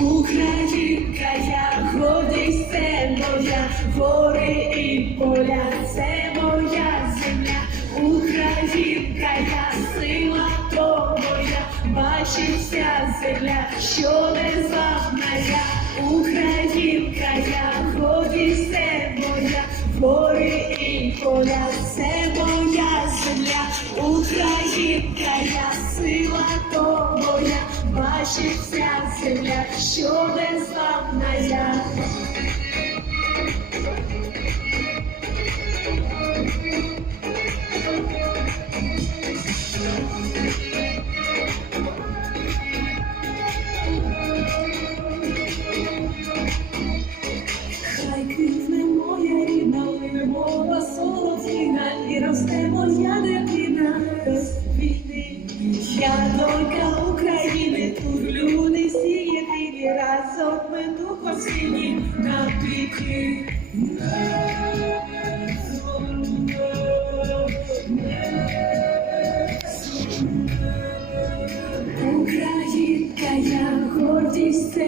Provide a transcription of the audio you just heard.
Українка, я гордість це моя, гори і поля, це моя земля, Українка, я сила то моя, бачить вся земля, що не я, Українка, я гордість це моя, гори і поля, це моя земля, Українка, я сила бачить вся земля, що не зламна я. Солов'їна, і росте моя дитина без війни. Я донька веду осінні навпіки. Українка, я гордість.